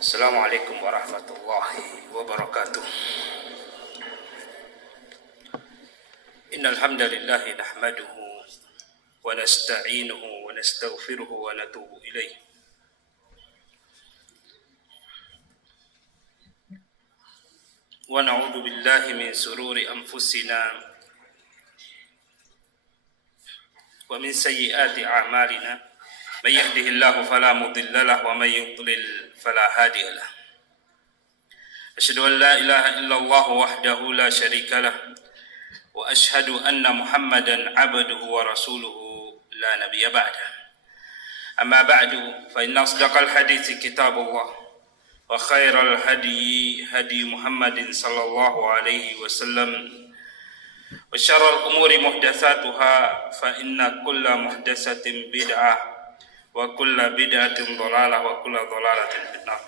Assalamualaikum warahmatullahi wabarakatuh. Innal hamdalillah nahmaduhu wa nasta'inuhu wa nastaghfiruhu wa natubu ilaih. Wa na'udzu billahi min sururi anfusina wa min sayyiati a'malina. Man yahdihillahu fala mudilla lahu wa man yudlil fala hadiya lahu. Asyhadu an la ilaha illallah wahdahu la syarika lah wa asyhadu anna Muhammadan abduhu wa rasuluhu la nabiyya ba'dah. Amma ba'du fa inna asdaqal hadithi kitabullah wa khairal hadi hadi Muhammadin sallallahu alaihi wasallam wa syarrul umuri muhdatsatuha fa inna kulla muhdatsatin bid'ah wa kulla bid'atin dhalalah wa kulla dhalalatin finnar.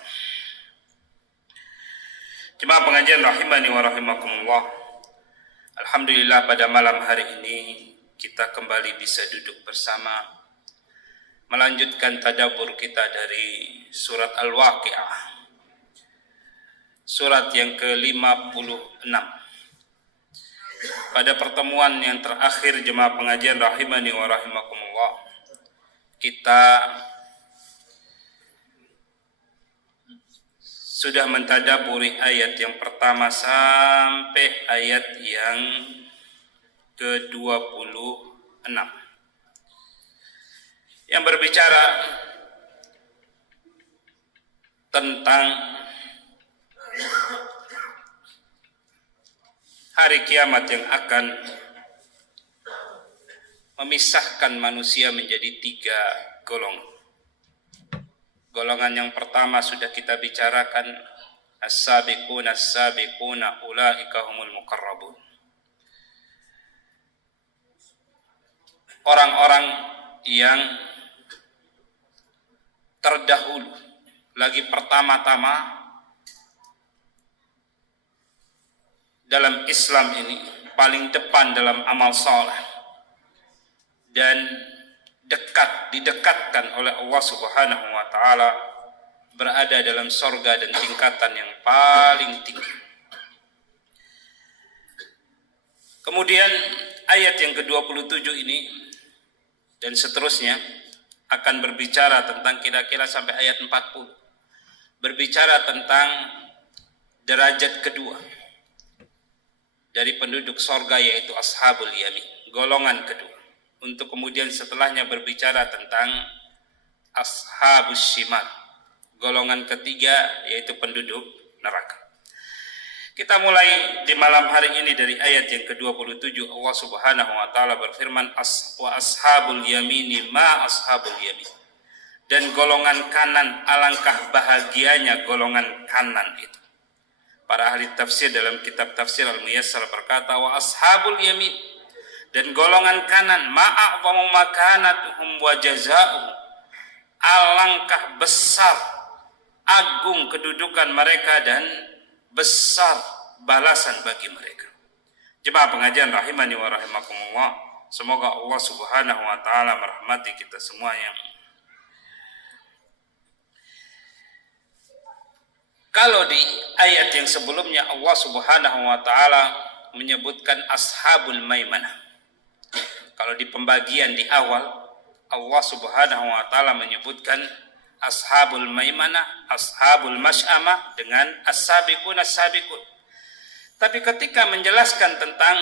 Jemaah pengajian rahimani wa rahimakumullah. Alhamdulillah pada malam hari ini kita kembali bisa duduk bersama melanjutkan tadabbur kita dari surat Al-Waqi'ah, surat yang ke-56. Pada pertemuan yang terakhir jemaah pengajian rahimani wa rahimakumullah, kita sudah mentadabburi ayat yang pertama sampai ayat yang ke-26 yang berbicara tentang hari kiamat yang akan memisahkan manusia menjadi 3 golongan. Golongan yang pertama sudah kita bicarakan, as-sabiquna as-sabiquna ulaika humul muqarrabun. Orang-orang yang terdahulu, lagi pertama-tama dalam Islam ini, paling depan dalam amal saleh dan didekatkan oleh Allah Subhanahu wa taala, berada dalam sorga dan tingkatan yang paling tinggi. Kemudian ayat yang ke-27 ini dan seterusnya akan berbicara tentang kira-kira sampai ayat 40, berbicara tentang derajat kedua dari penduduk sorga, yaitu ashabul yamin, golongan kedua, untuk kemudian setelahnya berbicara tentang ashabus shimal, golongan ketiga, yaitu penduduk neraka. Kita mulai di malam hari ini dari ayat yang ke-27. Allah Subhanahu wa taala berfirman, wa ashabul yamini ma ashabul yamin. Dan golongan kanan, alangkah bahagianya golongan kanan itu. Para ahli tafsir dalam kitab tafsir Al-Muyassar berkata, wa ashabul yamin, dan golongan kanan, ma'a'zamu makanatuhum wa jazaa'uhum, alangkah besar, agung kedudukan mereka dan besar balasan bagi mereka. Jemaah pengajian rahimani wa rahimakumullah, semoga Allah Subhanahu wa taala merahmati kita semuanya. Kalau di ayat yang sebelumnya Allah Subhanahu wa taala menyebutkan ashabul maimanah. Kalau di pembagian di awal, Allah Subhanahu wa taala menyebutkan ashabul maimanah, ashabul masy'amah dengan as-sabiqun as-sabiqun. Tapi ketika menjelaskan tentang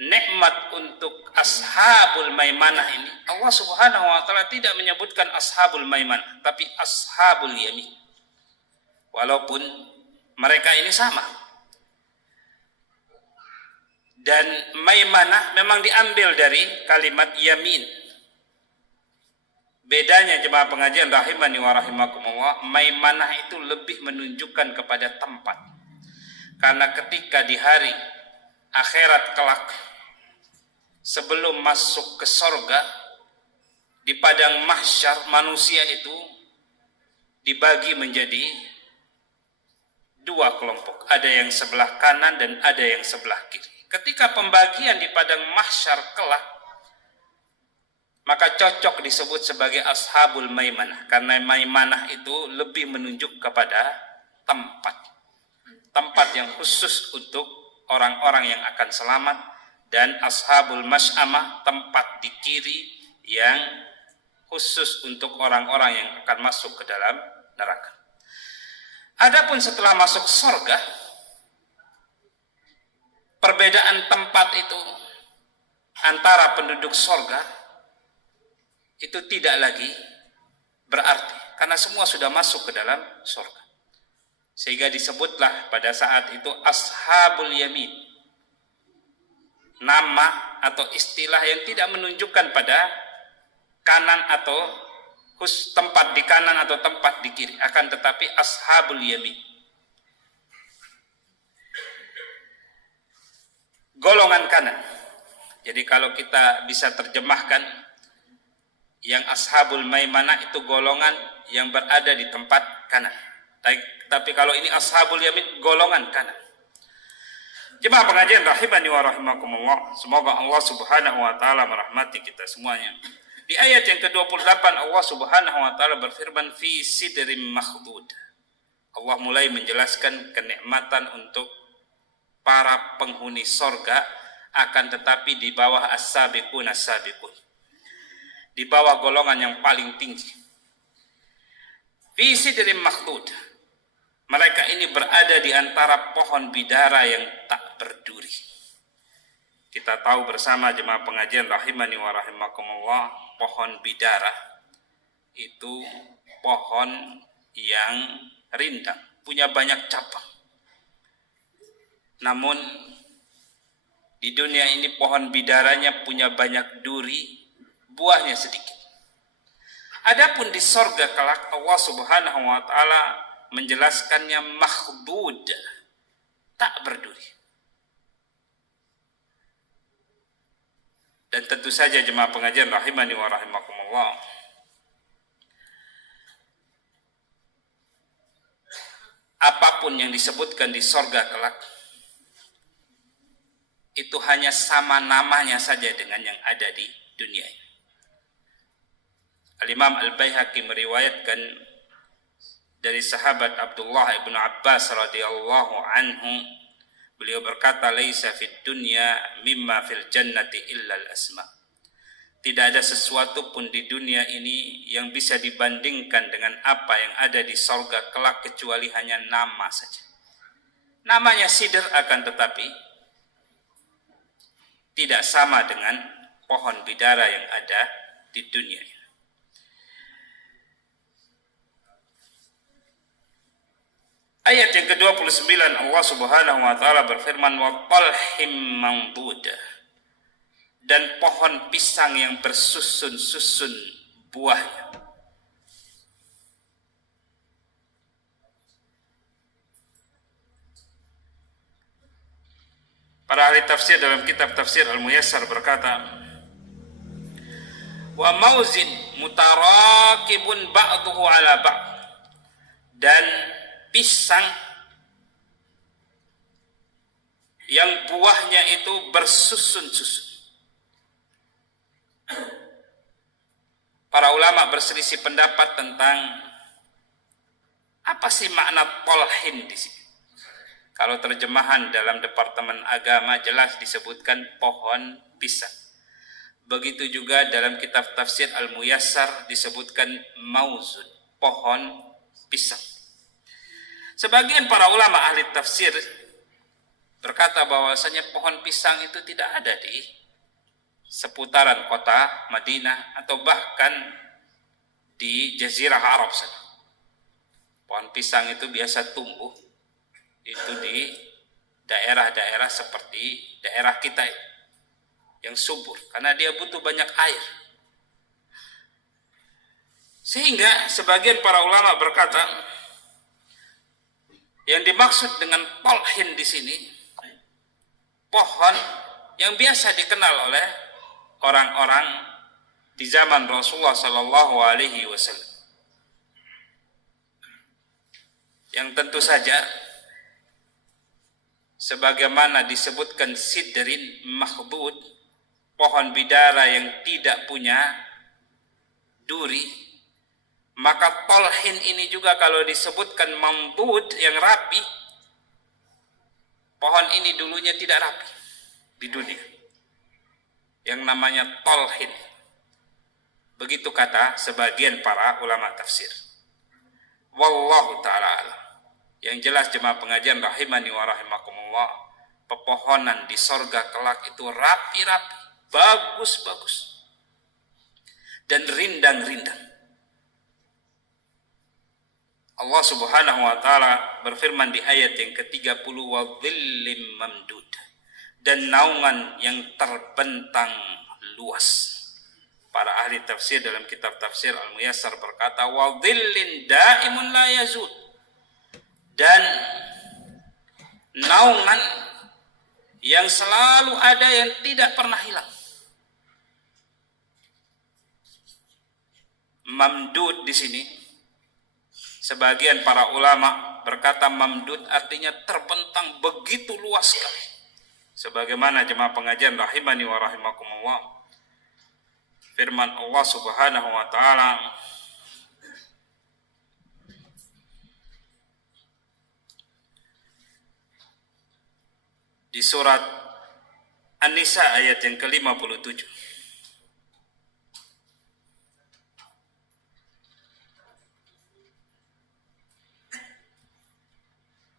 nikmat untuk ashabul maimanah ini, Allah Subhanahu wa taala tidak menyebutkan ashabul maimanah, tapi ashabul yamin. Walaupun mereka ini sama. Dan maimanah memang diambil dari kalimat yamin. Bedanya jemaah pengajian rahimani wa rahimakumullah, maimanah itu lebih menunjukkan kepada tempat. Karena ketika di hari akhirat kelak, sebelum masuk ke sorga, di padang mahsyar manusia itu dibagi menjadi 2 kelompok. Ada yang sebelah kanan dan ada yang sebelah kiri. Ketika pembagian di padang mahsyar kelak, maka cocok disebut sebagai ashabul maimanah, karena maimanah itu lebih menunjuk kepada tempat yang khusus untuk orang-orang yang akan selamat, dan ashabul masy'amah tempat di kiri yang khusus untuk orang-orang yang akan masuk ke dalam neraka. Adapun setelah masuk surga, perbedaan tempat itu antara penduduk surga itu tidak lagi berarti, karena semua sudah masuk ke dalam surga. Sehingga disebutlah pada saat itu ashabul yamin, nama atau istilah yang tidak menunjukkan pada kanan atau tempat di kanan atau tempat di kiri, akan tetapi ashabul yamin, golongan kanan. Jadi kalau kita bisa terjemahkan, yang ashabul maimanah itu golongan yang berada di tempat kanan. Tapi kalau ini ashabul yamin, golongan kanan. Jemaah pengajian rahimani wa rahimakumullah, semoga Allah Subhanahu wa taala merahmati kita semuanya. Di ayat yang ke-28 Allah Subhanahu wa taala berfirman fi sidrim makhdud. Allah mulai menjelaskan kenikmatan untuk para penghuni sorga, akan tetapi di bawah as-sabiqun as-sabiqun, di bawah golongan yang paling tinggi. Fi sidrim makhdud, mereka ini berada di antara pohon bidara yang tak berduri. Kita tahu bersama jemaah pengajian rahimani wa rahimakumullah, pohon bidara itu pohon yang rindang, punya banyak cabang. Namun di dunia ini pohon bidaranya punya banyak duri, buahnya sedikit. Adapun di sorga kelak, Allah Subhanahu wa taala menjelaskannya makhdud, tak berduri. Dan tentu saja jemaah pengajian rahimani wa rahimakumullah, apapun yang disebutkan di sorga kelak itu hanya sama namanya saja dengan yang ada di dunia ini. Al-Imam Al-Baihaqi meriwayatkan dari sahabat Abdullah ibn Abbas radhiyallahu anhu, beliau berkata, laisa fid dunya mimma fil jannati illa al-asma. Tidak ada sesuatu pun di dunia ini yang bisa dibandingkan dengan apa yang ada di surga kelak kecuali hanya nama saja. Namanya sidr, akan tetapi tidak sama dengan pohon bidara yang ada di dunia ini. Ayat yang ke-29 Allah Subhanahu wa taala berfirman wa talhim mamdud, dan pohon pisang yang bersusun-susun buahnya. Para ahli tafsir dalam kitab tafsir Al-Muyassar berkata, wa mauzin mutarakibun ba'duhu ala ba'd, dan pisang yang buahnya itu bersusun-susun. Para ulama berselisih pendapat tentang apa sih makna tolhin di sini. Kalau terjemahan dalam Departemen Agama jelas disebutkan pohon pisang. Begitu juga dalam kitab tafsir Al-Muyassar disebutkan mauzun, pohon pisang. Sebagian para ulama ahli tafsir berkata bahwasanya pohon pisang itu tidak ada di seputaran kota Madinah atau bahkan di Jazirah Arab sana. Pohon pisang itu biasa tumbuh itu di daerah-daerah seperti daerah kita yang subur, karena dia butuh banyak air. Sehingga sebagian para ulama berkata, yang dimaksud dengan tolhin di sini pohon yang biasa dikenal oleh orang-orang di zaman Rasulullah Sallallahu Alaihi Wasallam, yang tentu saja sebagaimana disebutkan sidrin makhdud, pohon bidara yang tidak punya duri, maka tolhin ini juga kalau disebutkan mamdud yang rapi, pohon ini dulunya tidak rapi di dunia, yang namanya tolhin. Begitu kata sebagian para ulama tafsir. Wallahu ta'ala alam. Yang jelas jemaah pengajian rahimani wa rahimakumullah, pepohonan di sorga kelak itu rapi-rapi, bagus-bagus, dan rindang-rindang. Allah subhanahu wa ta'ala berfirman di ayat yang ke-30, wa dhillim mamdud, dan naungan yang terbentang luas. Para ahli tafsir dalam kitab tafsir Al-Muyassar berkata, wa dhillin daimun la yazud, dan naungan yang selalu ada, yang tidak pernah hilang. Mamdud di sini, sebagian para ulama berkata mamdud artinya terbentang begitu luas sekali. Sebagaimana jemaah pengajian rahimani wa rahimakumullah, firman Allah subhanahu wa ta'ala di surat An-Nisa ayat yang ke-57.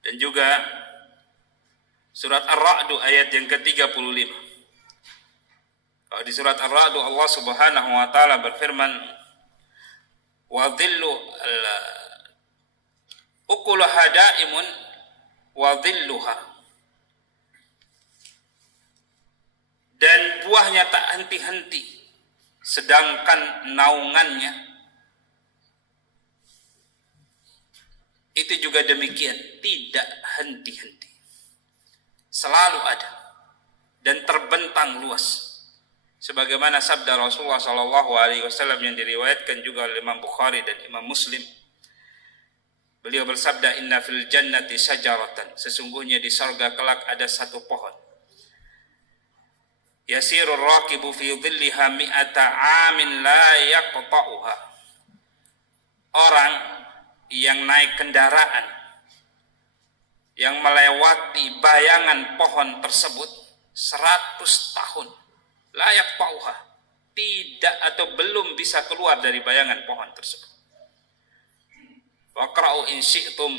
Dan juga surat Ar-Ra'd ayat yang ke-35. Kalau di surat Ar-Ra'd Allah subhanahu wa ta'ala berfirman, wa dhillu ukulaha da'imun wa dhilluha, dan buahnya tak henti-henti, sedangkan naungannya itu juga demikian, tidak henti-henti, selalu ada dan terbentang luas. Sebagaimana sabda Rasulullah SAW yang diriwayatkan juga oleh Imam Bukhari dan Imam Muslim. Beliau bersabda, inna fil jannati syajaratan, sesungguhnya di surga kelak ada satu pohon, yasirur raqibu fi dhilliha mi'ata amin la yaqta'uha, orang yang naik kendaraan yang melewati bayangan pohon tersebut 100 tahun, layak pauha, tidak atau belum bisa keluar dari bayangan pohon tersebut. Waqra'u in syi'tum,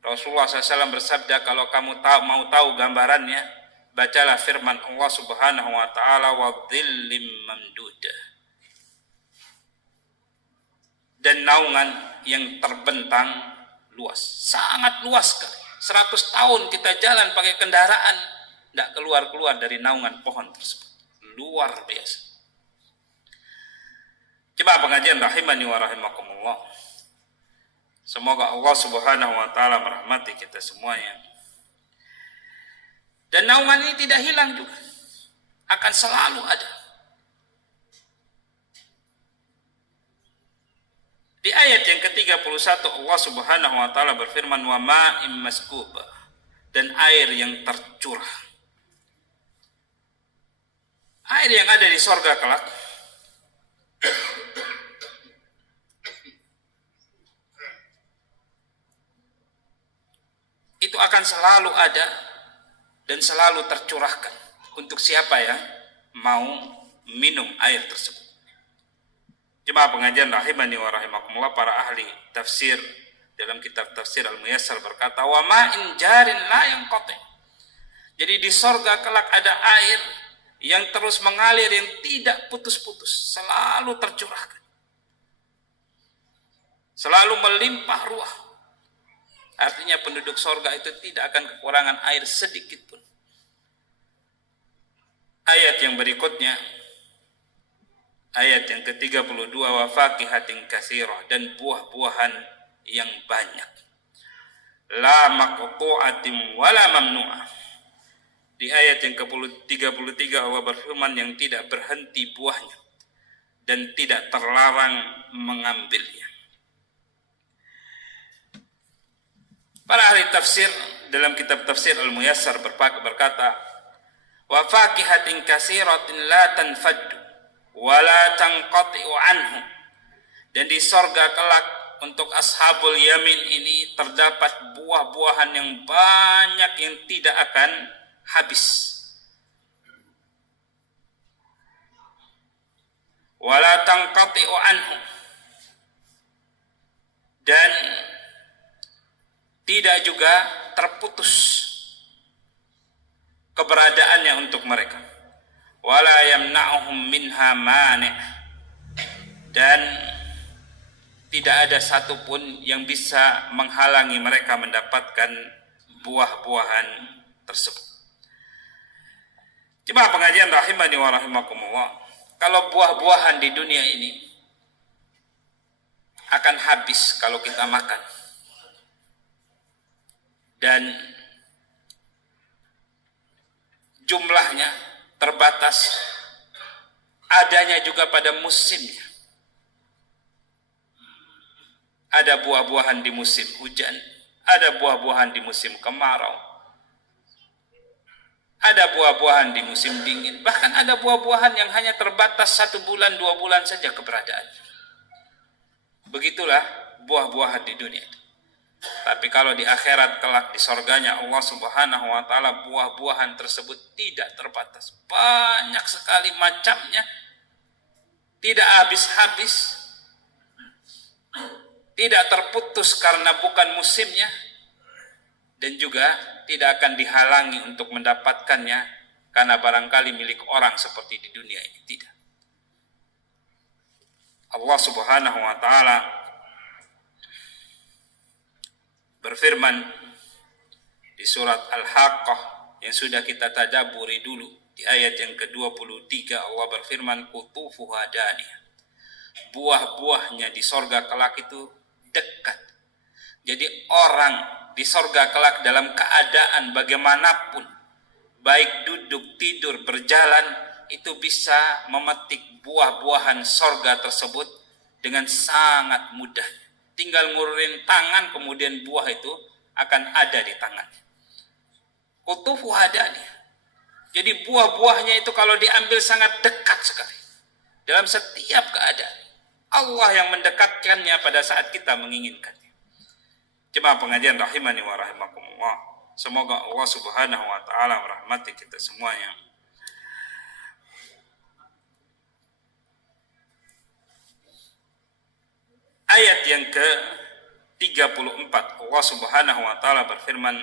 Rasulullah SAW bersabda, kalau kamu mau tahu gambarannya, bacalah firman Allah subhanahu wa ta'ala, wa dhillim mamdud, dan naungan yang terbentang luas, sangat luas sekali. 100 tahun kita jalan pakai kendaraan, tidak keluar-keluar dari naungan pohon tersebut. Luar biasa. Jemaah pengajian rahimani wa rahimakumullah, semoga Allah subhanahu wa ta'ala merahmati kita semuanya. Dan naungan ini tidak hilang juga, akan selalu ada. Di ayat yang ke-31 Allah subhanahu wa ta'ala berfirman, wa ma'im maskuba, dan air yang tercurah. Air yang ada di sorga kelak itu akan selalu ada dan selalu tercurahkan untuk siapa yang mau minum air tersebut. Jemaah pengajian rahimani wa rahimakumullah, para ahli tafsir dalam kitab tafsir Al-Muyassar berkata, wa ma'in jarin la yanqati, jadi di sorga kelak ada air yang terus mengalir, yang tidak putus-putus, selalu tercurahkan, selalu melimpah ruah. Artinya penduduk sorga itu tidak akan kekurangan air sedikit pun. Ayat yang berikutnya, ayat yang ke-32, wa faqihatin katsirah, dan buah-buahan yang banyak, la maqtu'atin wala mamnu'ah. Di ayat yang ke-33 Allah berfirman, yang tidak berhenti buahnya dan tidak terlarang mengambilnya. Para ahli tafsir dalam kitab tafsir Al-Muyassar berkata, wa faqihatin katsiratin la tanfaddu wala tanqati'u anhu, dan di sorga kelak untuk ashabul yamin ini terdapat buah-buahan yang banyak yang tidak akan habis. Wala tanqati'u anhu, dan tidak juga terputus keberadaannya untuk mereka. Wala yamna'uhum minha mani', dan tidak ada satupun yang bisa menghalangi mereka mendapatkan buah-buahan tersebut. Jemaah pengajian rahimani wa rahimakumullah, kalau buah-buahan di dunia ini akan habis kalau kita makan, dan jumlahnya terbatas, adanya juga pada musimnya. Ada buah-buahan di musim hujan, ada buah-buahan di musim kemarau, ada buah-buahan di musim dingin, bahkan ada buah-buahan yang hanya terbatas 1 bulan 2 bulan saja keberadaannya. Begitulah buah-buahan di dunia. Tapi kalau di akhirat kelak di sorganya Allah Subhanahu wa ta'ala, buah-buahan tersebut tidak terbatas, banyak sekali macamnya, tidak habis-habis, tidak terputus karena bukan musimnya, dan juga tidak akan dihalangi untuk mendapatkannya karena barangkali milik orang seperti di dunia ini. Tidak. Allah Subhanahu wa ta'ala berfirman di surat Al-Haqqah yang sudah kita tadabburi dulu, di ayat yang ke-23 Allah berfirman, qutufuha daniyah, buah-buahnya di sorga kelak itu dekat. Jadi orang di sorga kelak dalam keadaan bagaimanapun, baik duduk, tidur, berjalan, itu bisa memetik buah-buahan sorga tersebut dengan sangat mudah. Tinggal ngururin tangan, kemudian buah itu akan ada di tangannya. Qutufu hadani. Jadi buah-buahnya itu kalau diambil sangat dekat sekali dalam setiap keadaan. Allah yang mendekatkannya pada saat kita menginginkannya. Jemaah pengajian rahimani wa rahimakumullah, semoga Allah Subhanahu wa ta'ala merahmati kita semuanya. Ayat yang ke-34 Allah Subhanahu wa ta'ala berfirman,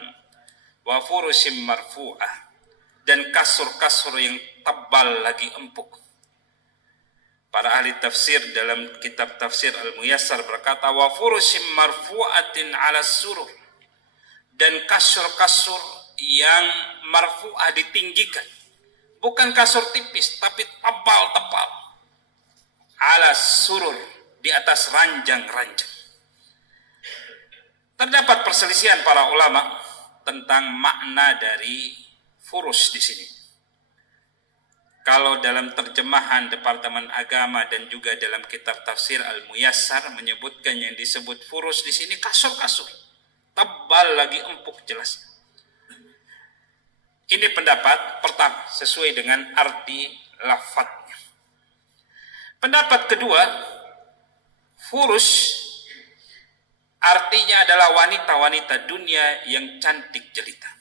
wa furushim marfu'ah, dan kasur-kasur yang tebal lagi empuk. Para ahli tafsir dalam kitab tafsir Al-Muyassar berkata, wa furushim marfu'atin ala surur, dan kasur-kasur yang marfu'ah ditinggikan, bukan kasur tipis tapi tebal-tebal, ala surur, di atas ranjang-ranjang. Terdapat perselisihan para ulama tentang makna dari furus di sini. Kalau dalam terjemahan Departemen Agama dan juga dalam kitab tafsir Al-Muyassar menyebutkan yang disebut furus di sini kasur-kasur, tebal lagi empuk jelas. Ini pendapat pertama sesuai dengan arti lafadznya. Pendapat kedua, furus artinya adalah wanita-wanita dunia yang cantik jelita.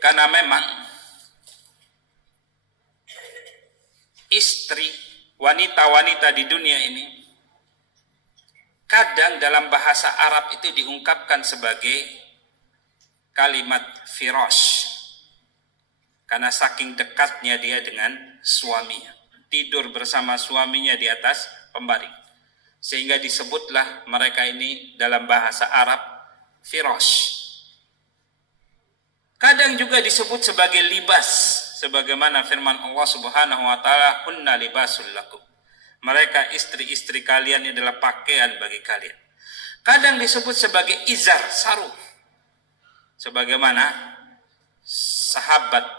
Karena memang istri, wanita-wanita di dunia ini kadang dalam bahasa Arab itu diungkapkan sebagai kalimat firash, karena saking dekatnya dia dengan suaminya, tidur bersama suaminya di atas pembaring, sehingga disebutlah mereka ini dalam bahasa Arab firash. Kadang juga disebut sebagai libas, sebagaimana firman Allah Subhanahu wa ta'ala, hunna libasul lakum, mereka istri-istri kalian adalah pakaian bagi kalian. Kadang disebut sebagai izar, sarung, sebagaimana sahabat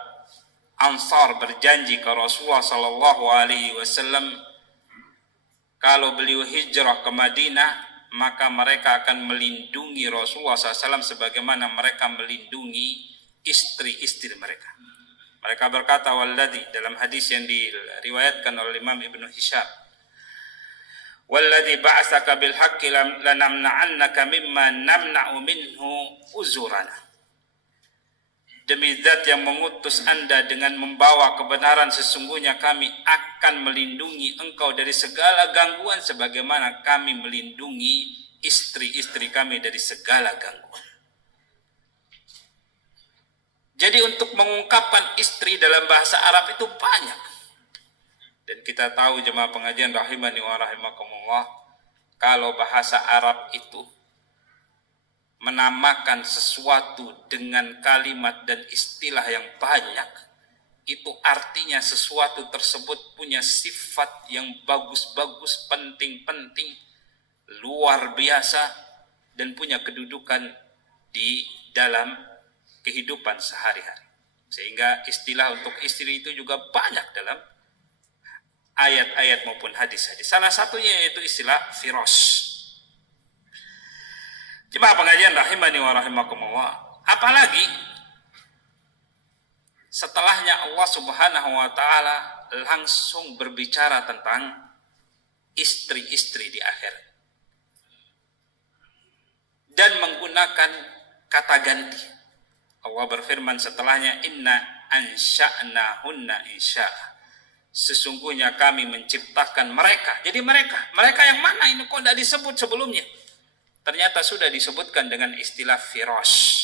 Ansar berjanji ke Rasulullah sallallahu alaihi wasallam, kalau beliau hijrah ke Madinah, maka mereka akan melindungi Rasulullah SAW sebagaimana mereka melindungi istri-istri mereka. Mereka berkata, walladzi, dalam hadis yang diriwayatkan oleh Imam Ibnu Hisham, walladzi ba'atsaka bil haqqi lanamna'annaka mimma namna'u minhu uzurana. Demi zat yang mengutus Anda dengan membawa kebenaran, sesungguhnya kami akan melindungi engkau dari segala gangguan sebagaimana kami melindungi istri-istri kami dari segala gangguan. Jadi untuk mengungkapkan istri dalam bahasa Arab itu banyak. Dan kita tahu jemaah pengajian rahimani wa rahimakumullah, kalau bahasa Arab itu menamakan sesuatu dengan kalimat dan istilah yang banyak, itu artinya sesuatu tersebut punya sifat yang bagus-bagus, penting-penting, luar biasa, dan punya kedudukan di dalam kehidupan sehari-hari. Sehingga istilah untuk istri itu juga banyak dalam ayat-ayat maupun hadis-hadis. Salah satunya yaitu istilah firos. Jemaah pengajian rahimani wa rahimakumullah, apalagi setelahnya Allah Subhanahu wa taala langsung berbicara tentang istri-istri di akhirat dan menggunakan kata ganti. Allah berfirman setelahnya, inna ansha'nahunna insya'a. Sesungguhnya kami menciptakan mereka. Jadi mereka yang mana ini kok tidak disebut sebelumnya? Ternyata sudah disebutkan dengan istilah firos.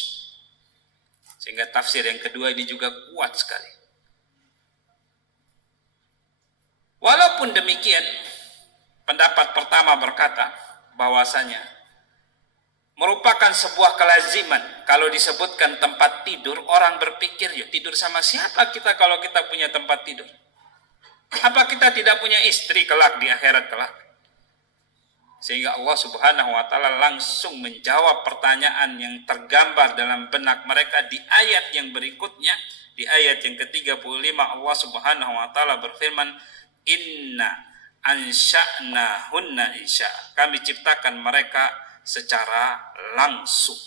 Sehingga tafsir yang kedua ini juga kuat sekali. Walaupun demikian, pendapat pertama berkata bahwasanya merupakan sebuah kelaziman. Kalau disebutkan tempat tidur, orang berpikir, ya tidur sama siapa kita kalau kita punya tempat tidur? Apa kita tidak punya istri kelak di akhirat kelak? Sehingga Allah Subhanahu wa taala langsung menjawab pertanyaan yang tergambar dalam benak mereka di ayat yang berikutnya. Di ayat yang ke-35 Allah Subhanahu wa taala berfirman, inna ansha'nahunna insya'a. Kami ciptakan mereka secara langsung.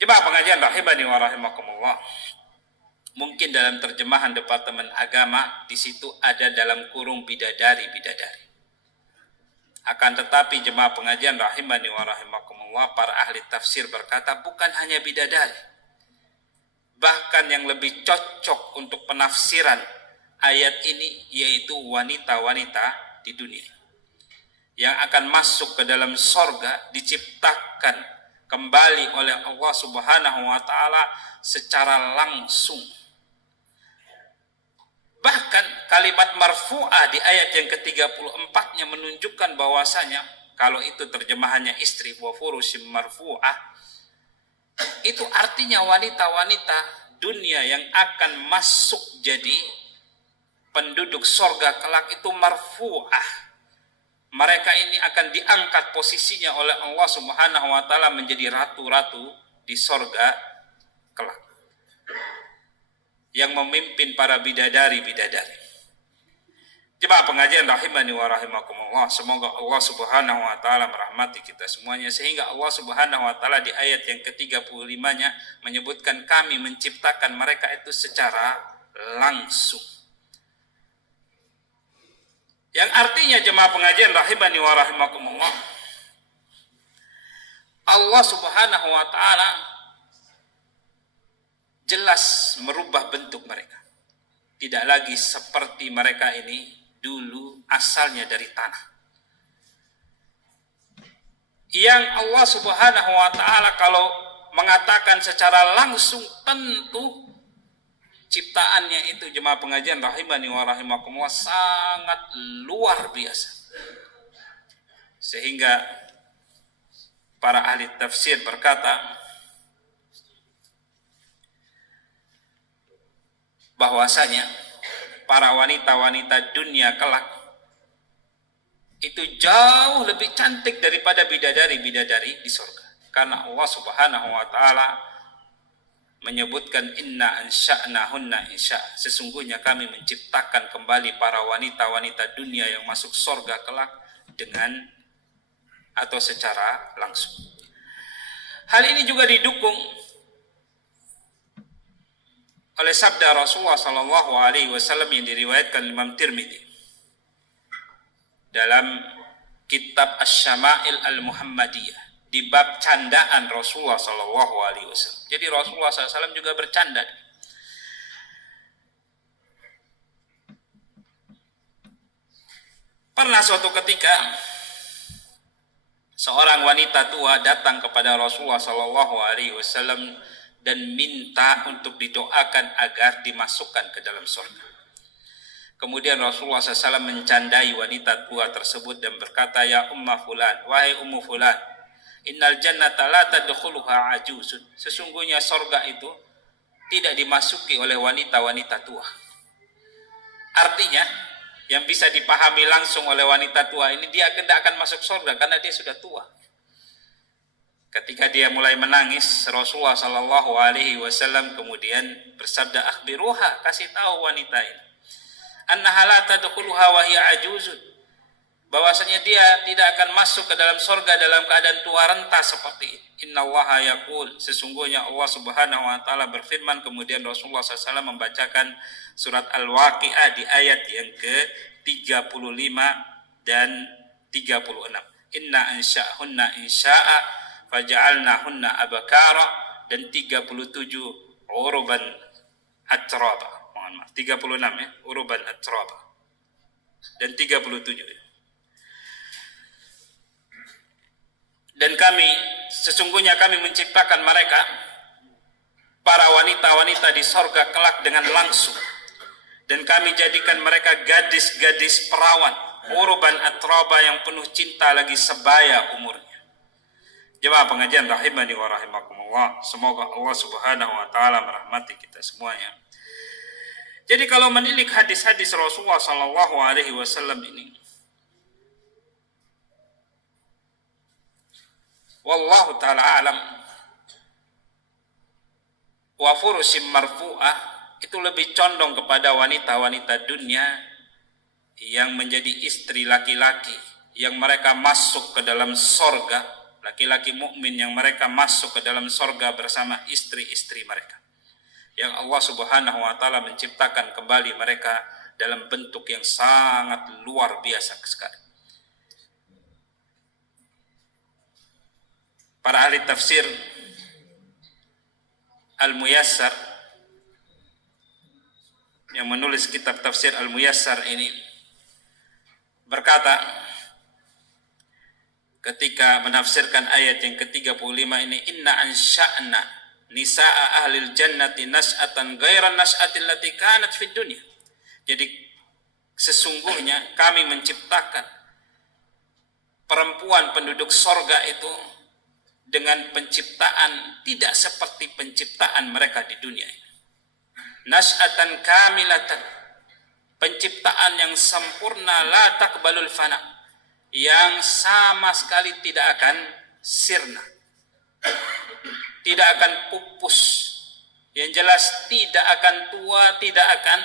Jemaah pengajian rahimani wa rahimakumullah. Mungkin dalam terjemahan Departemen Agama di situ ada dalam kurung bidadari-bidadari. Akan tetapi jemaah pengajian rahimani wa rahimakumullah, para ahli tafsir berkata bukan hanya bidadari. Bahkan yang lebih cocok untuk penafsiran ayat ini yaitu wanita-wanita di dunia yang akan masuk ke dalam sorga, diciptakan kembali oleh Allah Subhanahu wa taala secara langsung. Bahkan kalimat marfu'ah di ayat yang ke-34-nya menunjukkan bahwasanya kalau itu terjemahannya istri wa furushim marfu'ah, itu artinya wanita-wanita dunia yang akan masuk jadi penduduk sorga kelak itu marfu'ah. Mereka ini akan diangkat posisinya oleh Allah Subhanahu wa taala menjadi ratu-ratu di sorga kelak, yang memimpin para bidadari-bidadari. Jemaah pengajian rahimani wa rahimakumullah, semoga Allah Subhanahu wa taala merahmati kita semuanya, sehingga Allah Subhanahu wa taala di ayat yang ke-35-nya menyebutkan kami menciptakan mereka itu secara langsung. Yang artinya jemaah pengajian rahimani wa rahimakumullah, Allah Subhanahu wa taala jelas merubah bentuk mereka. Tidak lagi seperti mereka ini dulu asalnya dari tanah. Yang Allah Subhanahu wa taala kalau mengatakan secara langsung, tentu ciptaannya itu jemaah pengajian rahimani wa rahimakumullah sangat luar biasa. Sehingga para ahli tafsir berkata bahwasanya para wanita-wanita dunia kelak itu jauh lebih cantik daripada bidadari-bidadari di surga. Karena Allah Subhanahu wa taala menyebutkan inna ansha'nahunna insya'a. Sesungguhnya kami menciptakan kembali para wanita-wanita dunia yang masuk surga kelak dengan atau secara langsung. Hal ini juga didukung oleh sabda Rasulullah sallallahu alaihi wasallam yang diriwayatkan Imam Tirmidzi dalam kitab Asy-Syama'il Al-Muhammadiyah di bab candaan Rasulullah sallallahu alaihi wasallam. Jadi Rasulullah SAW juga bercanda. Pernah suatu ketika seorang wanita tua datang kepada Rasulullah sallallahu alaihi wasallam dan minta untuk didoakan agar dimasukkan ke dalam surga. Kemudian Rasulullah SAW mencandai wanita tua tersebut dan berkata, "Ya Umma Fulan, wahai Ummu Fulan, innal jannata la tadkhuluha ajuzun." Sesungguhnya surga itu tidak dimasuki oleh wanita-wanita tua. Artinya, yang bisa dipahami langsung oleh wanita tua ini, dia tidak akan masuk surga karena dia sudah tua. Ketika dia mulai menangis, Rasulullah sallallahu alaihi wasallam kemudian bersabda, "Akhbiruha, kasih tahu wanita ini, annaha la tadkhuluha wa hiya ajuzun." Bahwasanya dia tidak akan masuk ke dalam surga dalam keadaan tua renta seperti ini. Innallaha yaqul, sesungguhnya Allah Subhanahu wa taala berfirman. Kemudian Rasulullah SAW membacakan surat Al-Waqiah di ayat yang ke-35 dan 36. Inna ansha'hunna insya'a faja'alnahunna abakara, dan 37 uruban atraba. Mohon maaf, 36 ya, uruban atraba. Dan 37. Dan sesungguhnya kami menciptakan mereka, para wanita-wanita di sorga kelak dengan langsung. Dan kami jadikan mereka gadis-gadis perawan, uruban atraba, yang penuh cinta lagi sebaya umurnya. Jemaah pengajian rahimani wa rahimakumullah, semoga Allah Subhanahu wa taala merahmati kita semuanya. Jadi kalau menilik hadis-hadis Rasulullah sallallahu alaihi wasallam ini, wallahu taala alam, wa furusim marfu'ah itu lebih condong kepada wanita-wanita dunia yang menjadi istri laki-laki, yang mereka masuk ke dalam sorga, laki-laki mukmin yang mereka masuk ke dalam sorga bersama istri-istri mereka, yang Allah Subhanahu wa taala menciptakan kembali mereka dalam bentuk yang sangat luar biasa sekali. Para ahli tafsir Al-Muyassar, yang menulis kitab tafsir Al-Muyassar ini, berkata ketika menafsirkan ayat yang ke-35 ini, inna ansha'na nisa'a ahlil jannati nas'atan ghairan nas'atil lati kanat fid dunya. Jadi sesungguhnya kami menciptakan perempuan penduduk sorga itu dengan penciptaan tidak seperti penciptaan mereka di dunia ini. Nas'atan kamilatan, penciptaan yang sempurna, la taqbalul fana, yang sama sekali tidak akan sirna, tidak akan pupus, yang jelas tidak akan tua, tidak akan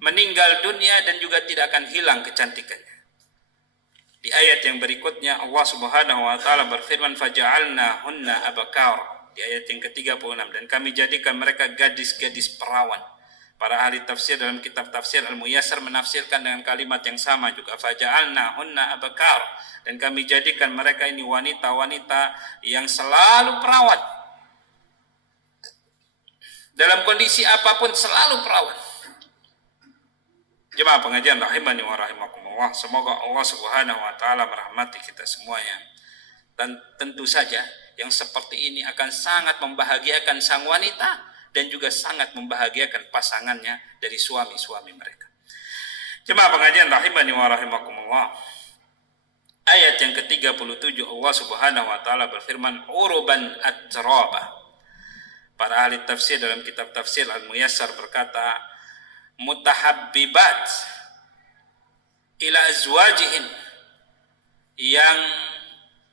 meninggal dunia, dan juga tidak akan hilang kecantikannya. Di ayat yang berikutnya Allah Subhanahu wa taala berfirman, faja'alnahunna abakara, di ayat yang ke-36, dan kami jadikan mereka gadis-gadis perawan. Para ahli tafsir dalam kitab tafsir Al-Muyassar menafsirkan dengan kalimat yang sama juga, faja'alnahunna abakara, dan kami jadikan mereka ini wanita-wanita yang selalu perawan, dalam kondisi apapun selalu perawan. Jemaah pengajian rahimani wa rahimakumullah, semoga Allah Subhanahu wa taala merahmati kita semuanya. Dan tentu saja yang seperti ini akan sangat membahagiakan sang wanita dan juga sangat membahagiakan pasangannya dari suami-suami mereka. Jemaah pengajian rahimani wa rahimakumullah, ayat yang ke-37 Allah Subhanahu wa taala berfirman, uruban atraba. Para ahli tafsir dalam kitab tafsir Al-Muyassar berkata, mutahabbibat ila azwajihin, yang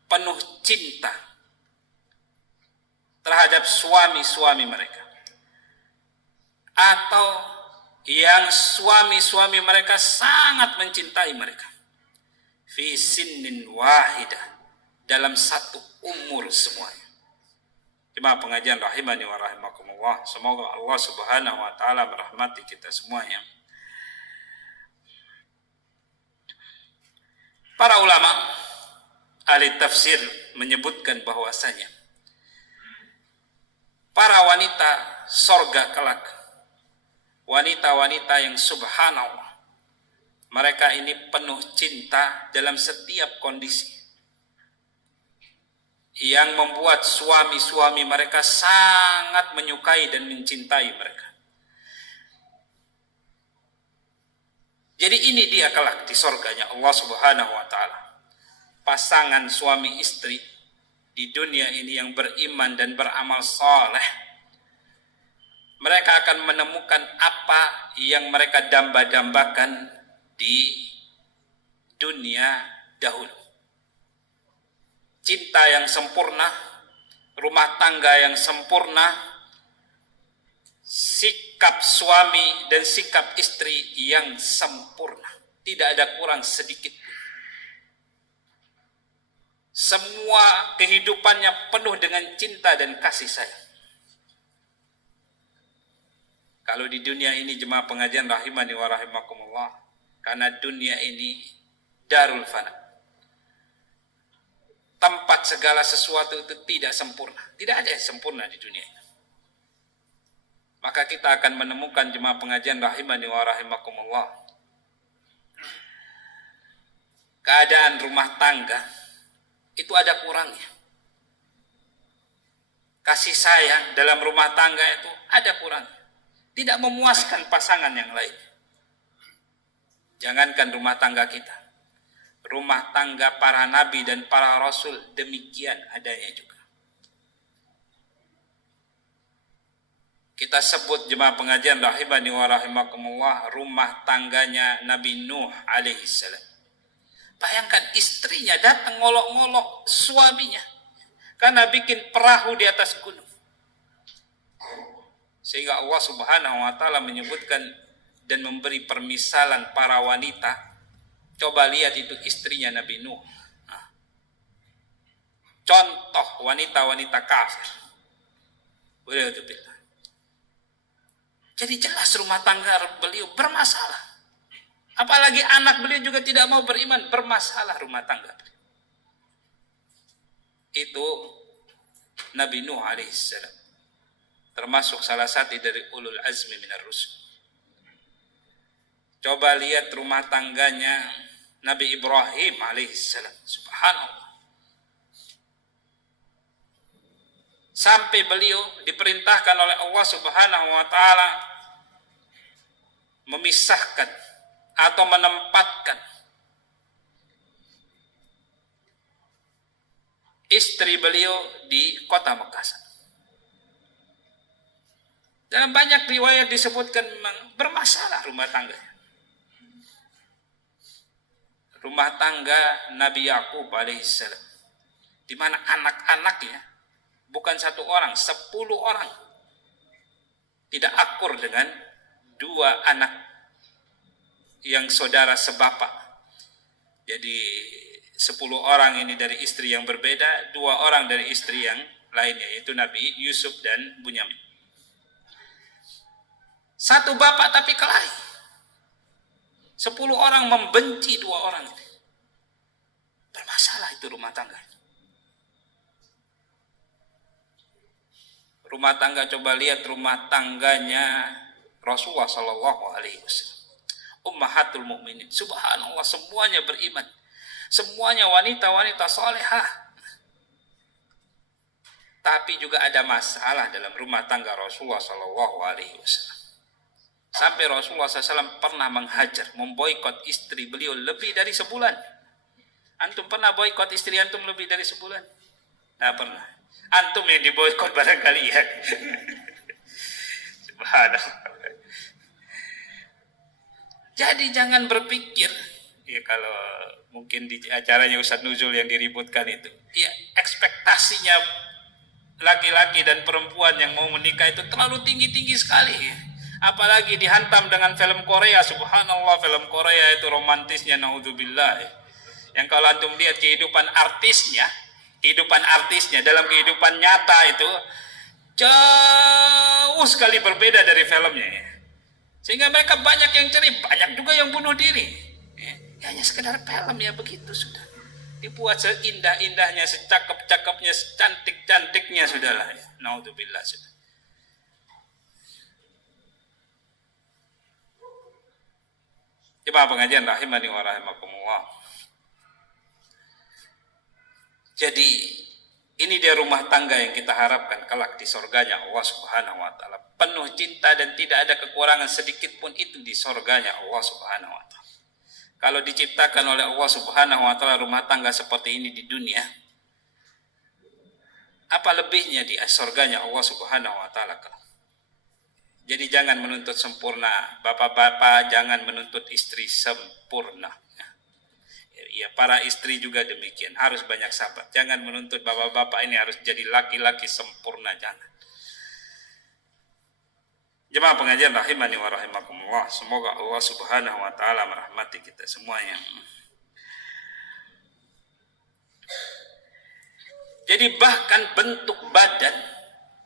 penuh cinta terhadap suami-suami mereka, atau yang suami-suami mereka sangat mencintai mereka, fi sinnin wahidah, dalam satu umur semuanya. Jemaah pengajian rahimani wa rahimakumullah, semoga Allah Subhanahu wa taala merahmati kita semuanya. Para ulama ahli tafsir menyebutkan bahwasanya para wanita sorga kelak, wanita-wanita yang subhanallah, mereka ini penuh cinta dalam setiap kondisi, yang membuat suami-suami mereka sangat menyukai dan mencintai mereka. Jadi ini dia kelak di sorganya Allah Subhanahu wa ta'ala. Pasangan suami istri di dunia ini yang beriman dan beramal saleh, mereka akan menemukan apa yang mereka damba-dambakan di dunia dahulu. Cinta yang sempurna, rumah tangga yang sempurna, sikap suami dan sikap istri yang sempurna, tidak ada kurang sedikit pun. Semua kehidupannya penuh dengan cinta dan kasih sayang. Kalau di dunia ini jemaah pengajian rahimani wa rahimakumullah, karena dunia ini darul fana, tempat segala sesuatu itu tidak sempurna, tidak ada yang sempurna di dunia ini. Maka kita akan menemukan jemaah pengajian rahimani wa rahimakumullah, keadaan rumah tangga itu ada kurangnya. Kasih sayang dalam rumah tangga itu ada kurangnya, tidak memuaskan pasangan yang lain. Jangankan rumah tangga kita, rumah tangga para nabi dan para rasul demikian adanya juga. Kita sebut jemaah pengajian rahimani wa rahimakumullah, rumah tangganya Nabi Nuh alaihissalam. Bayangkan istrinya datang ngolok-ngolok suaminya karena bikin perahu di atas gunung. Sehingga Allah Subhanahu wa taala menyebutkan dan memberi permisalan para wanita. Coba lihat itu istrinya Nabi Nuh. Contoh wanita-wanita kafir. Waliyadzubillah. Jadi jelas rumah tangga beliau bermasalah. Apalagi anak beliau juga tidak mau beriman, bermasalah rumah tangga beliau. Itu Nabi Nuh alaihissalam, termasuk salah satu dari ulul azmi minar rusul. Coba lihat rumah tangganya Nabi Ibrahim alaihissalam, subhanallah. Sampai beliau diperintahkan oleh Allah Subhanahu wa taala memisahkan atau menempatkan istri beliau di kota Mekah. Dalam banyak riwayat disebutkan memang bermasalah rumah tangganya. Rumah tangga Nabi Yakub alaihissalam, di mana anak-anaknya bukan 1 orang, 10 orang tidak akur dengan 2 anak yang saudara sebapak. Jadi 10 orang ini dari istri yang berbeda, 2 orang dari istri yang lainnya, yaitu Nabi Yusuf dan Bunyamin. 1 bapak tapi kelahi. 10 orang membenci 2 orang ini. Bermasalah itu rumah tangga. Rumah tangga, coba lihat rumah tangganya Rasulullah Sallallahu Alaihi Wasallam, ummahatul mukminin, subhanallah, semuanya beriman, semuanya wanita-wanita salehah. Tapi juga ada masalah dalam rumah tangga Rasulullah Sallallahu Alaihi Wasallam. Sampai Rasulullah SAW pernah menghajar, memboikot istri beliau lebih dari sebulan. Antum pernah boikot istri antum lebih dari sebulan? Tidak pernah. Antum yang diboikot barangkali ya. Subhanallah. Jadi jangan berpikir, ya kalau mungkin di acaranya Ustadz Nuzul yang diributkan itu, ya ekspektasinya laki-laki dan perempuan yang mau menikah itu terlalu tinggi-tinggi sekali. Apalagi dihantam dengan film Korea, subhanallah, film Korea itu romantisnya, naudzubillah. Yang kalau antum lihat kehidupan artisnya dalam kehidupan nyata itu jauh sekali berbeda dari filmnya ya. Sehingga mereka banyak yang cari, banyak juga yang bunuh diri ya. Hanya sekedar film ya, begitu sudah. Dibuat seindah-indahnya, secakep-cakepnya, secantik-cantiknya sudahlah ya. Naudzubillah sudah. Jemaah pengajian rahimani wa rahimakumullah. Jadi ini dia rumah tangga yang kita harapkan kelak di surganya Allah Subhanahu wa taala. Penuh cinta dan tidak ada kekurangan sedikit pun itu di surganya Allah Subhanahu wa taala. Kalau diciptakan oleh Allah Subhanahu wa taala rumah tangga seperti ini di dunia, apa lebihnya di surganya Allah Subhanahu wa taala? Jadi jangan menuntut sempurna, bapak-bapak jangan menuntut istri sempurna. Ya, para istri juga demikian, harus banyak sabar. Jangan menuntut bapak-bapak ini harus jadi laki-laki sempurna, jangan. Jemaah pengajian rahimani wa rahimakumullah, semoga Allah Subhanahu wa taala merahmati kita semuanya. Jadi bahkan bentuk badan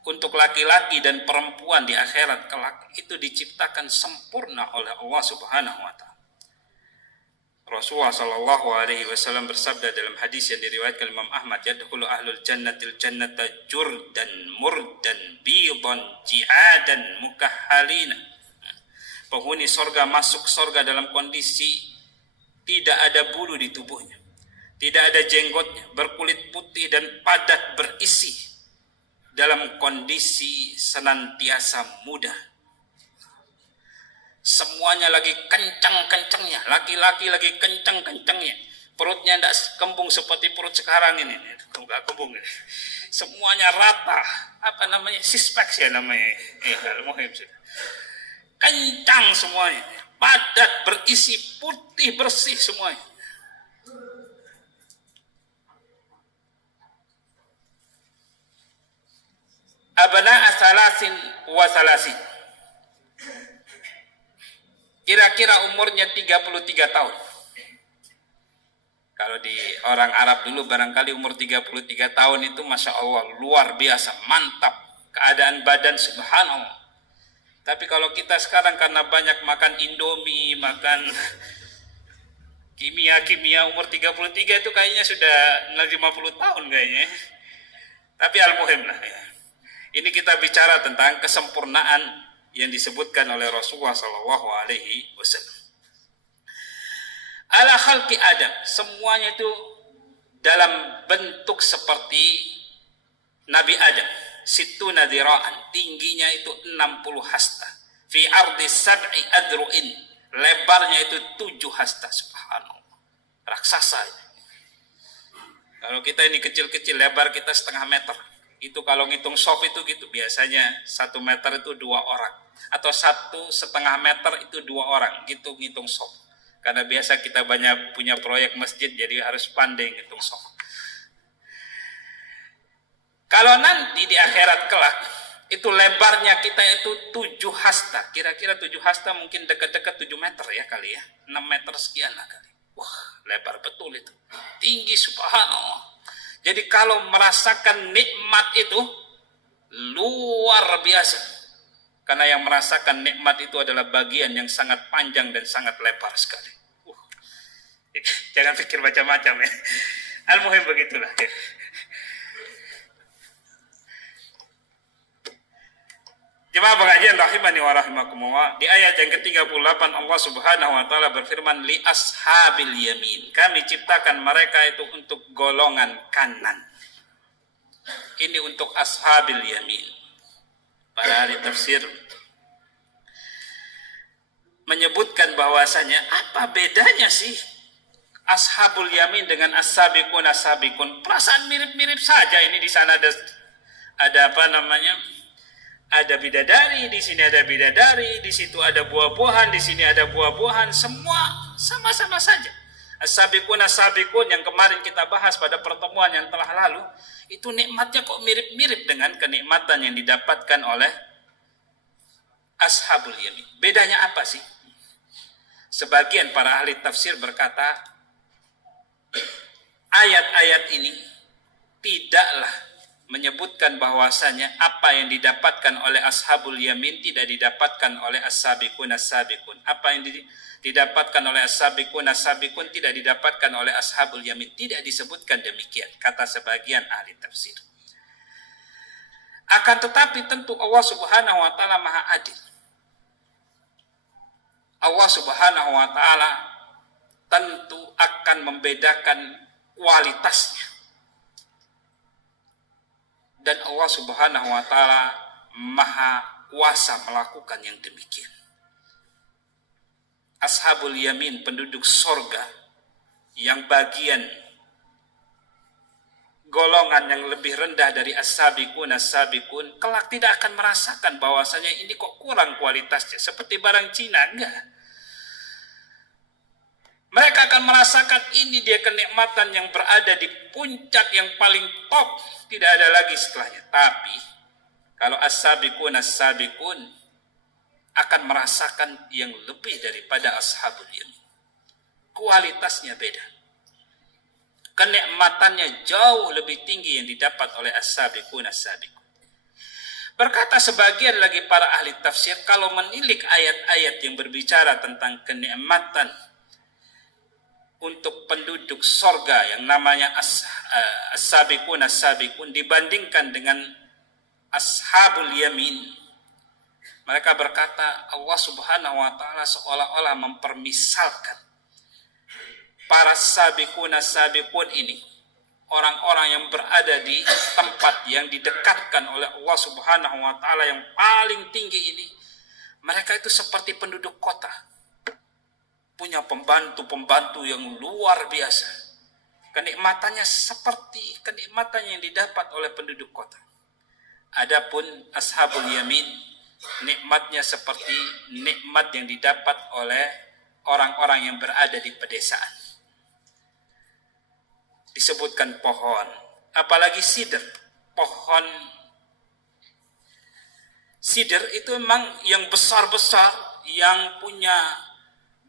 untuk laki-laki dan perempuan di akhirat kelak itu diciptakan sempurna oleh Allah Subhanahu wa taala. Rasulullah sallallahu alaihi wasallam bersabda dalam hadis yang diriwayatkan Imam Ahmad, yadkhulu ahlul jannatil jannata jurdan murdan bidan ji'adan mukahhalina. Penghuni surga masuk surga dalam kondisi tidak ada bulu di tubuhnya, tidak ada jenggotnya, berkulit putih dan padat berisi, dalam kondisi senantiasa muda. Semuanya lagi kencang-kencangnya, laki-laki lagi kencang-kencangnya, perutnya tidak kembung seperti perut sekarang ini, enggak kembung, semuanya rata, apa namanya, six-pack ya namanya, al-muhim sudah, kencang semuanya, padat berisi, putih bersih semuanya. Abna'a salasin wa salasin, kira-kira umurnya 33 tahun. Kalau di orang Arab dulu barangkali umur 33 tahun itu Masya Allah luar biasa, mantap, keadaan badan subhanallah. Tapi kalau kita sekarang karena banyak makan Indomie, makan kimia-kimia, umur 33 itu kayaknya sudah 50 tahun kayaknya. Tapi al-muhim lah ya. Ini kita bicara tentang kesempurnaan yang disebutkan oleh Rasulullah sallallahu alaihi wasallam. Ala khalqi Adam, semuanya itu dalam bentuk seperti Nabi Adam. Situna dira'an, tingginya itu 60 hasta. Fi ardi sab'i adru'in, lebarnya itu 7 hasta, subhanallah. Raksasa. Kalau kita ini kecil-kecil, lebar kita setengah meter. Itu kalau ngitung soft itu gitu, biasanya 1 meter itu 2 orang. Atau 1,5 meter itu 2 orang, gitu ngitung soft. Karena biasa kita banyak punya proyek masjid, jadi harus pandai ngitung soft. Kalau nanti di akhirat kelak, itu lebarnya kita itu 7 hasta. Kira-kira 7 hasta mungkin dekat-dekat 7 meter ya kali ya. 6 meter sekian lah kali. Wah, lebar betul itu. Tinggi subhanallah. Jadi kalau merasakan nikmat itu luar biasa. Karena yang merasakan nikmat itu adalah bagian yang sangat panjang dan sangat lebar sekali. Jangan pikir macam-macam ya. Al-muhim begitulah. Jemaah pengajian rahimani wa rahimakumullah, di ayat yang ke-38 Allah Subhanahu wa taala berfirman, li ashabil yamin, kami ciptakan mereka itu untuk golongan kanan. Ini untuk ashabil yamin. Para ahli tafsir menyebutkan bahwasanya apa bedanya sih ashabul yamin dengan as-sabiqun as-sabiqun? Perasaan mirip-mirip saja. Ini di sana ada apa namanya? Ada bidadari, di sini ada bidadari, di situ ada buah-buahan, di sini ada buah-buahan, semua sama-sama saja. As-sabiqun as-sabiqun yang kemarin kita bahas pada pertemuan yang telah lalu, itu nikmatnya kok mirip-mirip dengan kenikmatan yang didapatkan oleh ashabul yamin. Bedanya apa sih? Sebagian para ahli tafsir berkata, ayat-ayat ini tidaklah menyebutkan bahwasanya apa yang didapatkan oleh ashabul yamin tidak didapatkan oleh as-sabiqun as-sabiqun. Apa yang didapatkan oleh as-sabiqun as-sabiqun tidak didapatkan oleh ashabul yamin. Tidak disebutkan demikian, kata sebagian ahli tafsir. Akan tetapi tentu Allah Subhanahu wa taala Maha Adil. Allah Subhanahu wa taala tentu akan membedakan kualitasnya. Dan Allah Subhanahu wa taala Maha kuasa melakukan yang demikian. Ashabul yamin, penduduk sorga, yang bagian golongan yang lebih rendah dari as-sabiqun as-sabiqun, kelak tidak akan merasakan bahwasanya ini kok kurang kualitasnya seperti barang Cina, enggak. Mereka akan merasakan ini dia kenikmatan yang berada di puncak yang paling top, tidak ada lagi setelahnya. Tapi kalau as-sabiqun as-sabiqun akan merasakan yang lebih daripada ashabul yamin. Kualitasnya beda. Kenikmatannya jauh lebih tinggi yang didapat oleh as-sabiqun as-sabiqun. Berkata sebagian lagi para ahli tafsir, kalau menilik ayat-ayat yang berbicara tentang kenikmatan untuk penduduk sorga yang namanya as-sabiqun as-sabiqun dibandingkan dengan ashabul yamin, mereka berkata Allah Subhanahu wa taala seolah-olah mempermisalkan para sabiqun as-sabiqun ini, orang-orang yang berada di tempat yang didekatkan oleh Allah Subhanahu wa taala yang paling tinggi ini, mereka itu seperti penduduk kota, punya pembantu-pembantu yang luar biasa. Kenikmatannya seperti kenikmatan yang didapat oleh penduduk kota. Adapun ashabul yamin, nikmatnya seperti nikmat yang didapat oleh orang-orang yang berada di pedesaan. Disebutkan pohon, apalagi sidr. Pohon sidr itu memang yang besar-besar, yang punya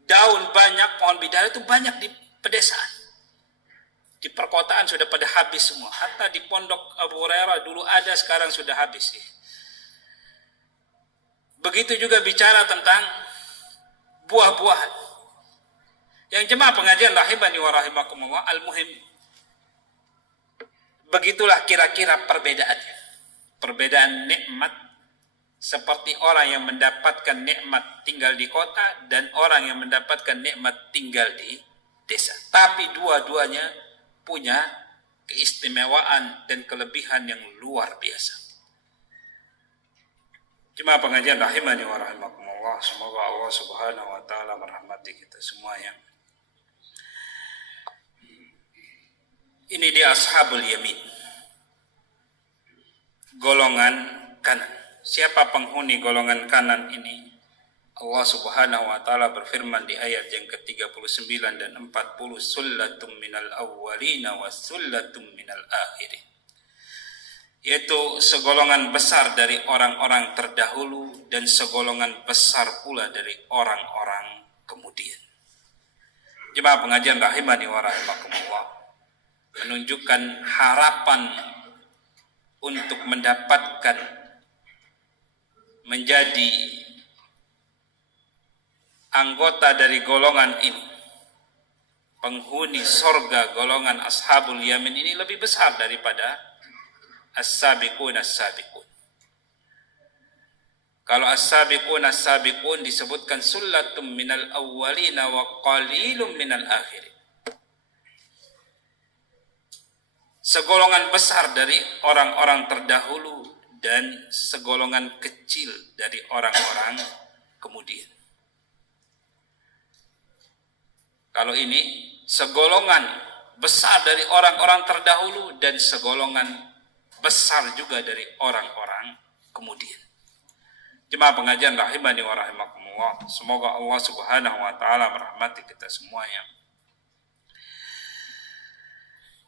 daun banyak, pohon bidara itu banyak di pedesaan. Di perkotaan sudah pada habis semua. Hatta di pondok Abu Hurairah dulu ada, sekarang sudah habis. Begitu juga bicara tentang buah-buahan. Yang jemaah pengajian rahimani wa rahimakumullah, al-muhim, begitulah kira-kira perbedaannya. Perbedaan nikmat, seperti orang yang mendapatkan nikmat tinggal di kota dan orang yang mendapatkan nikmat tinggal di desa. Tapi dua-duanya punya keistimewaan dan kelebihan yang luar biasa. Jemaah pengajian rahimani wa rahimakumullah, semoga Allah Subhanahu wa taala merahmati kita semuanya. Ini dia ashabul yamin, golongan kanan. Siapa penghuni golongan kanan ini? Allah Subhanahu wa taala berfirman di ayat yang ke-39 dan 40, sullatum minal awwalina wa sullatum minal akhirin. Yaitu segolongan besar dari orang-orang terdahulu dan segolongan besar pula dari orang-orang kemudian. Jemaah pengajian rahimani wa rahimakumullah, menunjukkan harapan untuk mendapatkan menjadi anggota dari golongan ini, penghuni sorga golongan ashabul yamin ini lebih besar daripada as-sabiqun as-sabiqun. Kalau as-sabiqun as-sabiqun disebutkan sullatum minal awwalina wa qalilum minal akhirin, segolongan besar dari orang-orang terdahulu dan segolongan kecil dari orang-orang kemudian. Kalau ini segolongan besar dari orang-orang terdahulu dan segolongan besar juga dari orang-orang kemudian. Jemaah pengajian rahimani wa rahimakumullah, semoga Allah Subhanahu wa taala merahmati kita semuanya.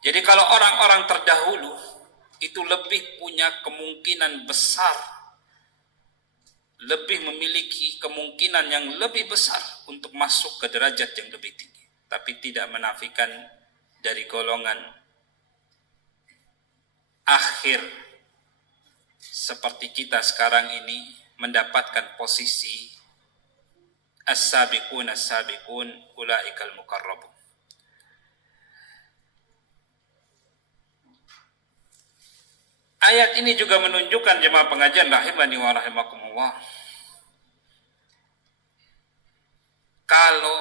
Jadi kalau orang-orang terdahulu itu lebih punya kemungkinan besar, lebih memiliki kemungkinan yang lebih besar untuk masuk ke derajat yang lebih tinggi, tapi tidak menafikan dari golongan akhir seperti kita sekarang ini mendapatkan posisi as-sabiqun as-sabiqun ulaikal muqarrabun. Ayat ini juga menunjukkan jemaah pengajian rahimani wa rahimakumullah, kalau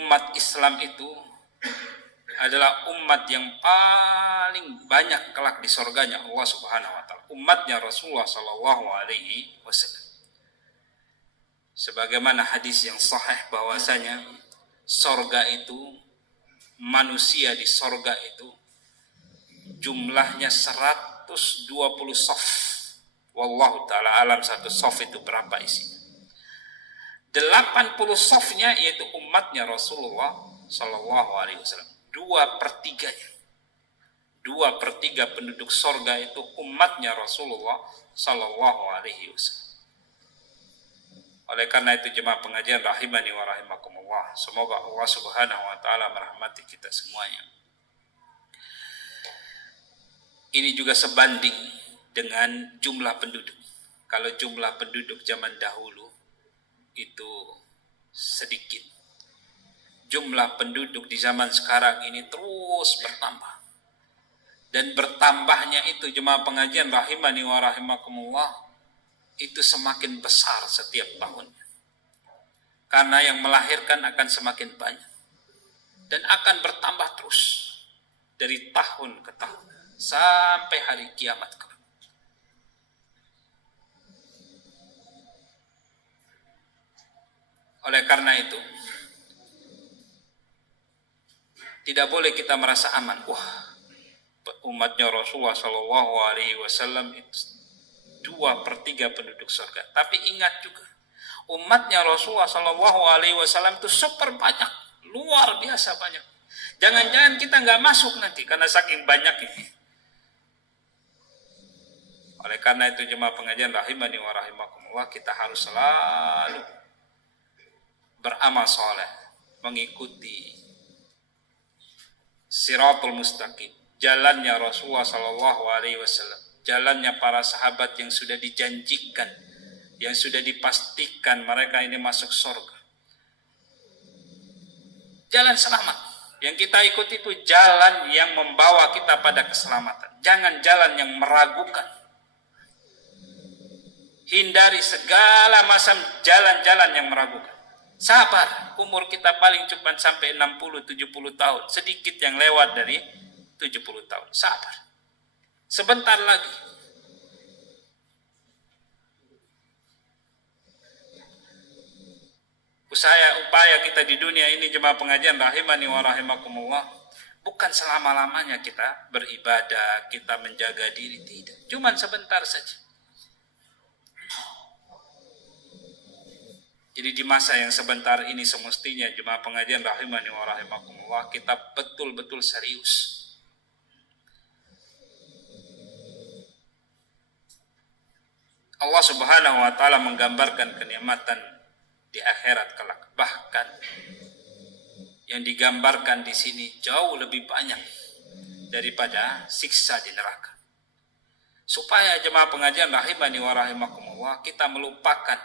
umat Islam itu adalah umat yang paling banyak kelak di surganya Allah Subhanahu wa taala, umatnya Rasulullah sallallahu alaihi wasallam. Sebagaimana hadis yang sahih bahwasanya surga itu, manusia di surga itu jumlahnya 120 shaf. Wallahu taala alam satu shaf itu berapa isinya. 80 shafnya yaitu umatnya Rasulullah sallallahu alaihi wasallam. 2/3-nya. 2/3 penduduk surga itu umatnya Rasulullah sallallahu alaihi wasallam. Oleh karena itu jemaah pengajian rahimani wa rahimakumullah, semoga Allah Subhanahu wa taala merahmati kita semuanya. Ini juga sebanding dengan jumlah penduduk. Kalau jumlah penduduk zaman dahulu itu sedikit, jumlah penduduk di zaman sekarang ini terus bertambah. Dan bertambahnya itu jemaah pengajian rahimani wa rahimakumullah itu semakin besar setiap tahunnya. Karena yang melahirkan akan semakin banyak. Dan akan bertambah terus dari tahun ke tahun sampai hari kiamat kelak. Oleh karena itu, tidak boleh kita merasa aman. Wah, umatnya Rasulullah Shallallahu Alaihi Wasallam itu 2/3 penduduk surga. Tapi ingat juga, umatnya Rasulullah Shallallahu Alaihi Wasallam itu super banyak, luar biasa banyak. Jangan-jangan kita nggak masuk nanti karena saking banyak ini. Oleh karena itu jemaah pengajian rahimani wa rahimakumullah, kita harus selalu beramal soleh, mengikuti siratul mustaqim, jalannya Rasulullah sallallahu alaihi wasallam, jalannya para sahabat yang sudah dijanjikan, yang sudah dipastikan mereka ini masuk surga. Jalan selamat yang kita ikuti itu jalan yang membawa kita pada keselamatan. Jangan jalan yang meragukan. Hindari segala macam jalan-jalan yang meragukan. Sabar, umur kita paling cuma sampai 60-70 tahun. Sedikit yang lewat dari 70 tahun. Sabar. Sebentar lagi. Upaya kita di dunia ini jemaah pengajian rahimani wa rahimakumullah, bukan selama-lamanya kita beribadah, kita menjaga diri, tidak. Cuman sebentar saja. Jadi di masa yang sebentar ini semestinya jemaah pengajian rahimani wa rahimakumullah, kita betul-betul serius. Allah Subhanahu wa taala menggambarkan kenikmatan di akhirat kelak. Bahkan yang digambarkan di sini jauh lebih banyak daripada siksa di neraka. Supaya jemaah pengajian rahimani wa rahimakumullah, kita melupakan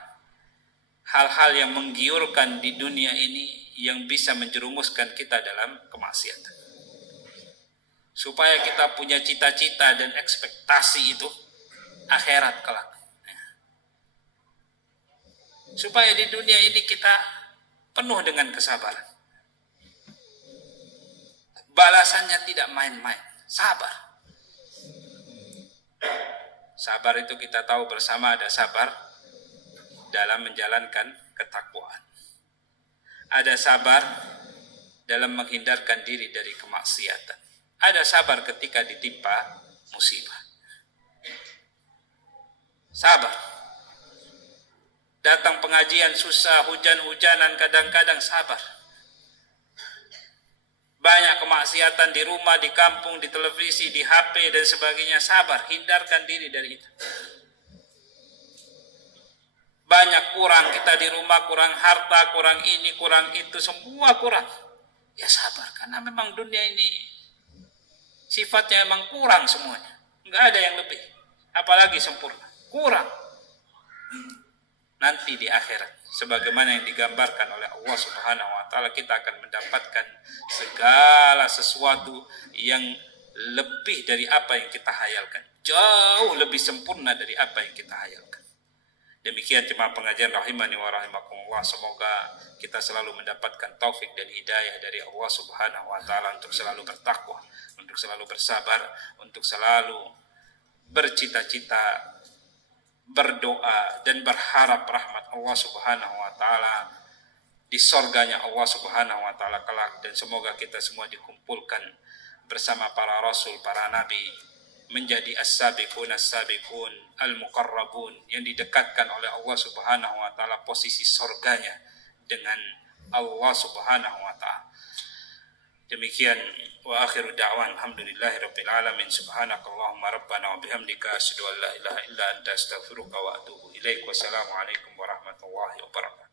hal-hal yang menggiurkan di dunia ini yang bisa menjerumuskan kita dalam kemaksiatan. Supaya kita punya cita-cita dan ekspektasi itu akhirat kelak. Supaya di dunia ini kita penuh dengan kesabaran. Balasannya tidak main-main, sabar. Sabar itu kita tahu bersama, ada sabar dalam menjalankan ketakwaan. Ada sabar dalam menghindarkan diri dari kemaksiatan. Ada sabar ketika ditimpa musibah. Sabar. Datang pengajian susah, hujan-hujanan, kadang-kadang sabar. Banyak kemaksiatan di rumah, di kampung, di televisi, di HP dan sebagainya, sabar, hindarkan diri dari itu. Banyak kurang kita di rumah, kurang harta, kurang ini, kurang itu, semua kurang. Ya sabar, karena memang dunia ini sifatnya memang kurang semuanya. Enggak ada yang lebih. Apalagi sempurna. Kurang. Nanti di akhirat, sebagaimana yang digambarkan oleh Allah Subhanahu wa taala, kita akan mendapatkan segala sesuatu yang lebih dari apa yang kita hayalkan. Jauh lebih sempurna dari apa yang kita hayalkan. Demikian jemaah pengajian rahimani wa rahimakumullah, semoga kita selalu mendapatkan taufik dan hidayah dari Allah Subhanahu wa taala untuk selalu bertakwa, untuk selalu bersabar, untuk selalu bercita-cita, berdoa dan berharap rahmat Allah Subhanahu wa taala di surganya Allah Subhanahu wa taala kelak. Dan semoga kita semua dikumpulkan bersama para rasul, para nabi, menjadi as-sabiqun as-sabiqun al-muqarrabun, yang didekatkan oleh Allah Subhanahu wa taala posisi surganya dengan Allah Subhanahu wa taala. Demikian, wa akhiru da'wan alhamdulillahirabbil alamin, subhanakallahumma rabbana wa bihamdika asyhadu an la ilaha illa anta astaghfiruka wa atubu ilaik. Wassalamu alaikum warahmatullahi wabarakatuh.